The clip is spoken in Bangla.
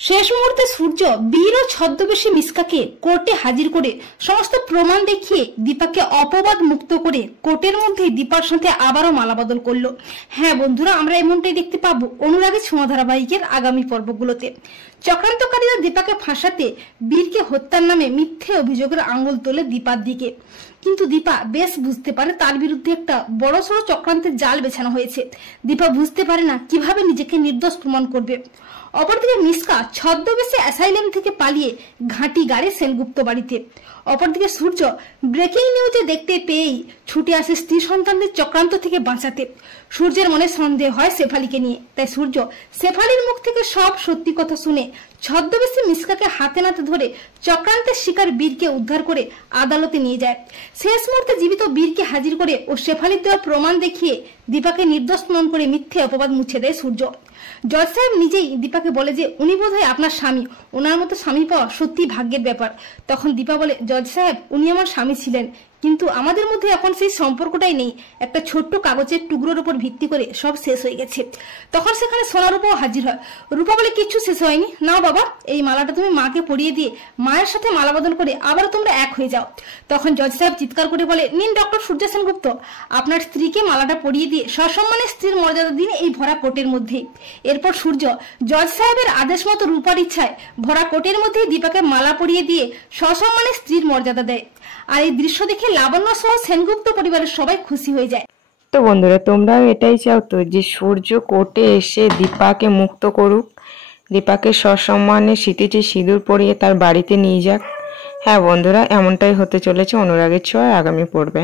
শেষ মুহূর্তে সূর্য বীর ও ছদ্মবেশী মিসকাকে কোর্টে হাজির করে সমস্ত প্রমাণ দেখিয়ে দীপাকে অপবাদ মুক্ত করে কোর্টের মধ্যে দীপার সাথে আবারও মালাবদল করলো। হ্যাঁ বন্ধুরা, আমরা এমনটাই দেখতে পাবো অনুরাগী ছোঁয়া ধারাবাহিকের আগামী পর্বগুলোতে। চক্রান্তকারীরা দীপাকে ফাঁসাতে বীরকে হত্যার নামে মিথ্যে অভিযোগের আঙুল তোলে দীপার দিকে, কিন্তু দীপা বেশ বুঝতে পারে তার বিরুদ্ধে একটা বড়সড় চক্রান্তের জাল বেছানো হয়েছে। দীপা বুঝতে পারে না কিভাবে নিজেকে নির্দোষ প্রমাণ করবে। অপরদিকে মিসকা ছদ্মবেশে অ্যাসাইলাম থেকে পালিয়ে ঘাঁটি গাড়ে সেনগুপ্ত বাড়িতে। অপরদিকে সূর্য ব্রেকিং নিউজে দেখতে পেয়েই ছুটে আসে স্ত্রী সন্তানদের চক্রান্ত থেকে বাঁচাতে। সূর্যের মনে সন্দেহ হয় শেফালিকে নিয়ে, তাই সূর্য শেফালির মুখ থেকে সব সত্যি কথা শুনে ছদ্মবেশী মিসকাকে হাতে নাতে ধরে চক্রান্তের শিকার বীরকে উদ্ধার করে আদালতে নিয়ে যায়। শেষ মুহূর্তে জীবিত বীরকে হাজির করে ও শেফালির দেওয়া প্রমাণ দেখিয়ে দীপাকে নির্দোষ প্রমাণ করে মিথ্যে অপবাদ মুছে দেয় সূর্য। জজ সাহেব নিজেই দীপাকে বলে যে উনি বোধহয় আপনার স্বামী, ওনার মতো স্বামী পাওয়া সত্যি ভাগ্যের ব্যাপার। তখন দীপা বলে, জজ সাহেব উনি আমার স্বামী ছিলেন, কিন্তু আমাদের মধ্যে এখন সেই সম্পর্কটাই নেই। একটা ছোট্ট কাগজের টুকরোর উপর ভিত্তি করে সব শেষ হয়ে গেছে। তখন সেখানে সোনা রূপাও হাজির হয়। রূপা বলে, কিচ্ছু শেষ হয়নি, নাও বাবা এই মালাটা তুমি মাকে পরিয়ে দিয়ে মায়ের সাথে মালা বদল করে আবার তোমরা এক হয়ে যাও। তখন জজ সাহেব চিৎকার করে বলে, নিন ডক্টর সূর্য সেনগুপ্ত, আপনার স্ত্রীকে মালাটা পরিয়ে দিয়ে সসম্মানে স্ত্রীর মর্যাদা দিন এই ভরা কোটের মধ্যেই। এরপর সূর্য জজ সাহেবের আদেশ মতো রূপার ইচ্ছায় ভরা কোটের মধ্যেই দীপাকে মালা পরিয়ে দিয়ে সসম্মানে স্ত্রীর মর্যাদা দেয়। আর এই দৃশ্য দেখে লাবণ্য সহ সেনগুপ্ত পরিবারের সবাই খুশি হয়ে যায়। তো বন্ধুরা, তোমরাও এটাই চাও তো যে সূর্য কোর্টে এসে দীপাকে মুক্ত করুক, দীপাকে সসম্মানে সিঁথিতে সিঁদুর পরিয়ে তার বাড়িতে নিয়ে যাক। হ্যাঁ বন্ধুরা, এমনটাই হতে চলেছে অনুরাগের ছোঁয়ার আগামী পর্বে।